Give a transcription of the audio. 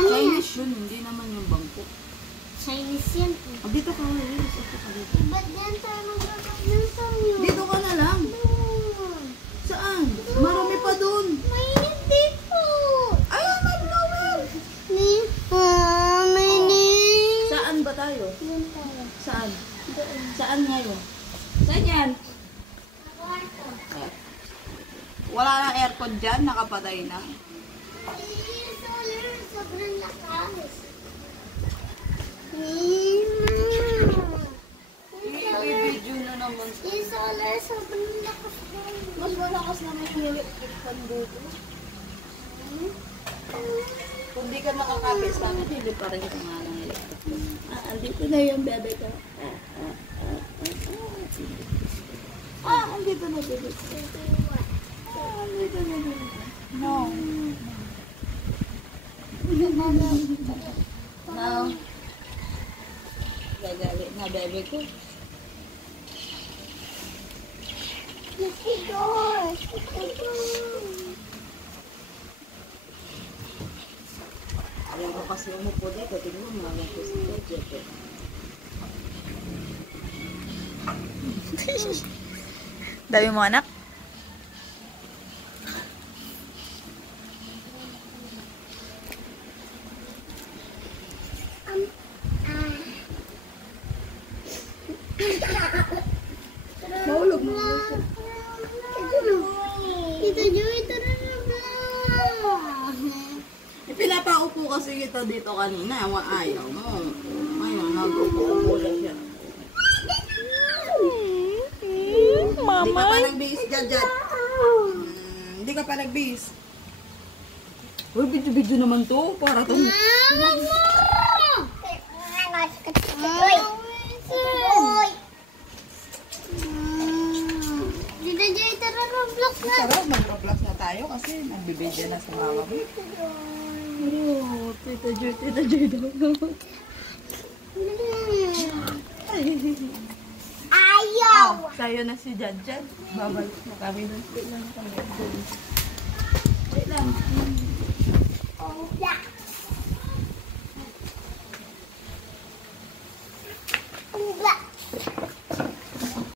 Chinese yun, hindi naman yung bangko. Chinese yan. Dito ka ulit. Ba't yan tayo magkakaroon sa'yo? Dito ka na lang. Saan? Marami pa dun. Mainit dito. Ayaw na blower. Mainit. Saan ba tayo? Doon tayo. Saan? Doon. Saan ngayon? Saan yan? Kwarto. Wala nang aircon dyan, nakapatay na. Solar, sobrang lakas. I-video na naman. Yung solar, sobrang lakas. Mas malakas naman yung electric fan dito. Kung di ka makakapit sa amin, hindi pa rin yung mga electric fan. Andito na yung bebe ko. Andito na bebe ko. Andito na bebe ko. No. No. Gagalit na bebe ko. Ayaw ko kasi umupo dito. Tingnan mo mga ko si Jeff. Dami mo anak? Mahulog mo. Ito, Joy, tara na vlog. Pinapaupo kasi kita dito kanina. Ayaw mo. Ngayon, nag-upo lang siya. Hindi ka pa nagbihis dyan. Hindi ka pa nagbihis. Uy, video naman to. Para to. Dito, Joy, tara na vlog na. Sarap, mag-vlog na tayo kasi nagbibidya na sa mama mo. Oh, Tita Joy daw. Ayaw! Sa'yo na si Jan. Babalik na kami. Wait lang kami. Wait lang.